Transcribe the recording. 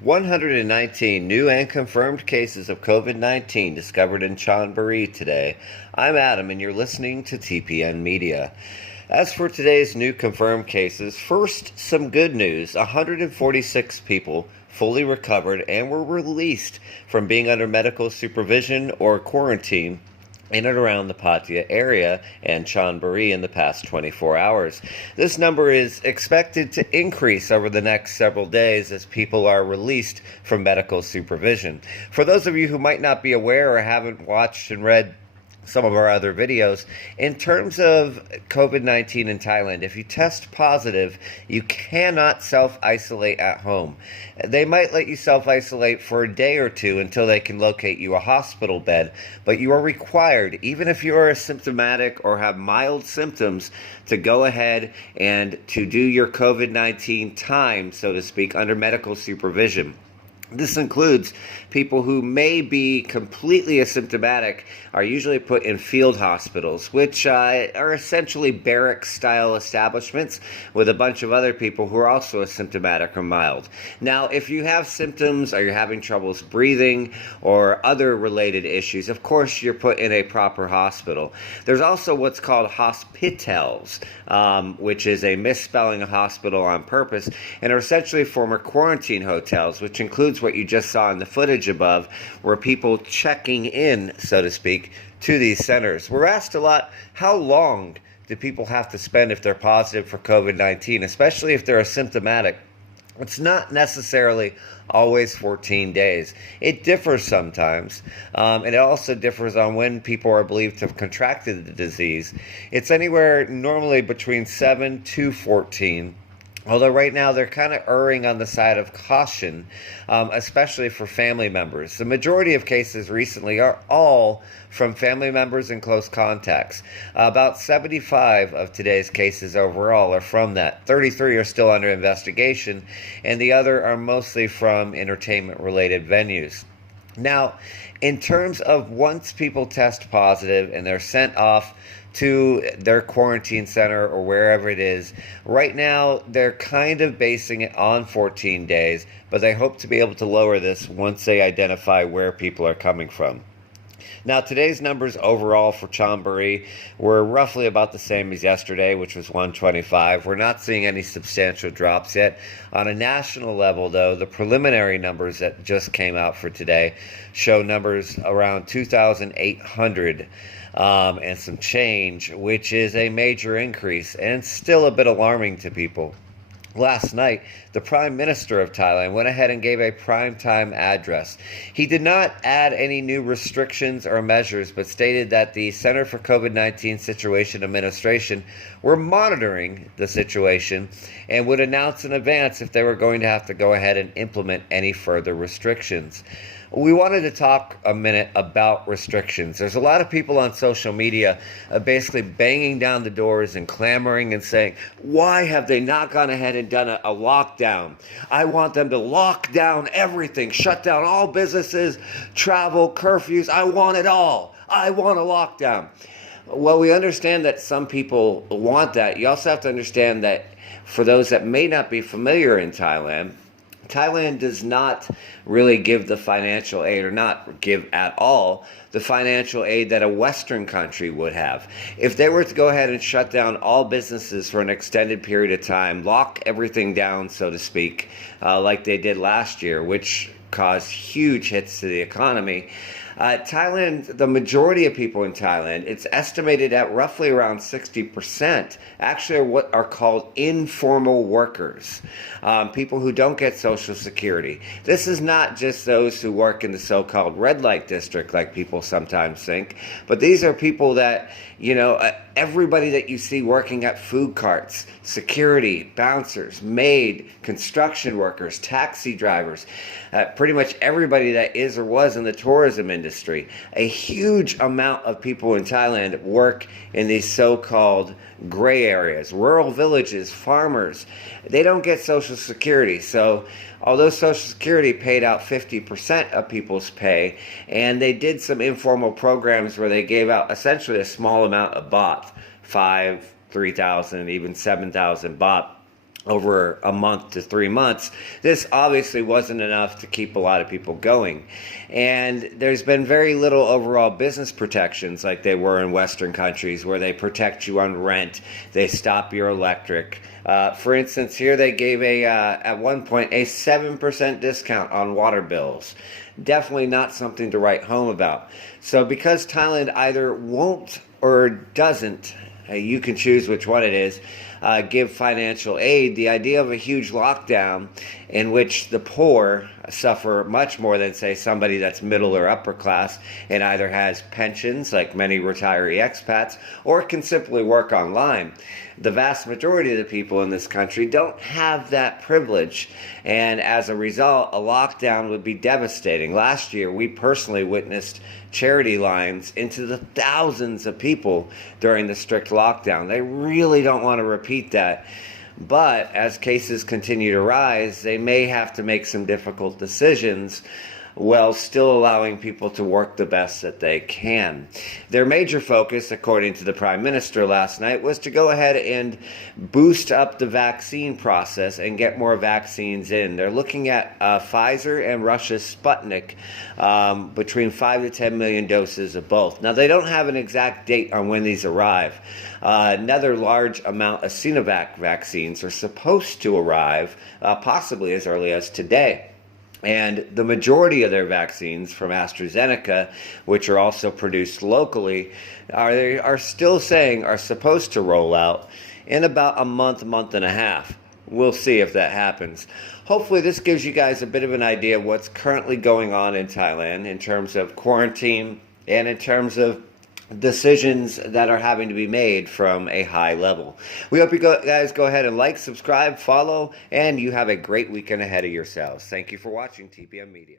119 new and confirmed cases of COVID-19 discovered in Chonburi today. I'm Adam, and you're listening to TPN Media. As for today's new confirmed cases, first, some good news. 146 people fully recovered and were released from being under medical supervision or quarantine in and around the Pattaya area and Chonburi in the past 24 hours. This number is expected to increase over the next several days as people are released from medical supervision. For those of you who might not be aware or haven't watched and read some of our other videos, in terms of COVID-19 in Thailand, if you test positive, you cannot self-isolate at home. They might let you self-isolate for a day or two until they can locate you a hospital bed, but you are required, even if you are asymptomatic or have mild symptoms, to go ahead and to do your COVID-19 time, so to speak, under medical supervision. This includes people who may be completely asymptomatic are usually put in field hospitals, which are essentially barrack-style establishments with a bunch of other people who are also asymptomatic or mild. Now, if you have symptoms or you're having troubles breathing or other related issues, of course you're put in a proper hospital. There's also what's called hospitals, which is a misspelling of hospital on purpose, and are essentially former quarantine hotels, which includes what you just saw in the footage above, where people checking in, so to speak, to these centers. We're asked a lot, how long do people have to spend if they're positive for COVID-19, especially if they're asymptomatic? It's not necessarily always 14 days. It differs sometimes, and it also differs on when people are believed to have contracted the disease. It's anywhere normally between 7 to 14. Although right now they're kind of erring on the side of caution, especially for family members. The majority of cases recently are all from family members and close contacts. About 75 of today's cases overall are from that. 33 are still under investigation, and the other are mostly from entertainment-related venues. Now, in terms of once people test positive and they're sent off to their quarantine center or wherever it is, right now they're kind of basing it on 14 days, but they hope to be able to lower this once they identify where people are coming from. Now, today's numbers overall for Chonburi were roughly about the same as yesterday, which was 125. We're not seeing any substantial drops yet. On a national level, though, the preliminary numbers that just came out for today show numbers around 2,800 and some change, which is a major increase and still a bit alarming to people. Last night, the Prime Minister of Thailand went ahead and gave a primetime address. He did not add any new restrictions or measures, but stated that the Center for COVID-19 Situation Administration were monitoring the situation and would announce in advance if they were going to have to go ahead and implement any further restrictions. We wanted to talk a minute about restrictions. There's a lot of people on social media basically banging down the doors and clamoring and saying, why have they not gone ahead and done a lockdown? I want them to lock down everything, shut down all businesses, travel, curfews. I want it all. I want a lockdown. Well, we understand that some people want that. You also have to understand that for those that may not be familiar in Thailand, Thailand does not really give the financial aid, or not give at all, the financial aid that a Western country would have. If they were to go ahead and shut down all businesses for an extended period of time, lock everything down, so to speak, like they did last year, which caused huge hits to the economy, Thailand, the majority of people in Thailand, it's estimated at roughly around 60%, actually are what are called informal workers, people who don't get Social Security. This is not just those who work in the so-called red light district like people sometimes think, but these are people that, everybody that you see working at food carts, security, bouncers, maid, construction workers, taxi drivers, pretty much everybody that is or was in the tourism industry. A huge amount of people in Thailand work in these so-called gray areas, rural villages, farmers. They don't get Social Security. So although Social Security paid out 50% of people's pay, and they did some informal programs where they gave out essentially a small amount of baht, 3,000, even 7,000 baht, over a month to 3 months, this obviously wasn't enough to keep a lot of people going. And there's been very little overall business protections like they were in Western countries, where they protect you on rent, they stop your electric. For instance, here they gave at one point a 7% discount on water bills. Definitely not something to write home about. So because Thailand either won't or doesn't, you can choose which one it is, give financial aid, the idea of a huge lockdown in which the poor suffer much more than, say, somebody that's middle or upper class and either has pensions, like many retiree expats, or can simply work online. The vast majority of the people in this country don't have that privilege, and as a result, a lockdown would be devastating. Last year, we personally witnessed charity lines into the thousands of people during the strict lockdown. They really don't want to repeat that. But as cases continue to rise, they may have to make some difficult decisions while still allowing people to work the best that they can. Their major focus, according to the Prime Minister last night, was to go ahead and boost up the vaccine process and get more vaccines in. They're looking at Pfizer and Russia's Sputnik, between 5 to 10 million doses of both. Now, they don't have an exact date on when these arrive. Another large amount of Sinovac vaccines are supposed to arrive possibly as early as today. And the majority of their vaccines from AstraZeneca, which are also produced locally, are still saying are supposed to roll out in about a month and a half. We'll see if that happens. Hopefully this gives you guys a bit of an idea of what's currently going on in Thailand in terms of quarantine and in terms of decisions that are having to be made from a high level. We hope you guys go ahead and like, subscribe, follow, and you have a great weekend ahead of yourselves. Thank you for watching TPM Media.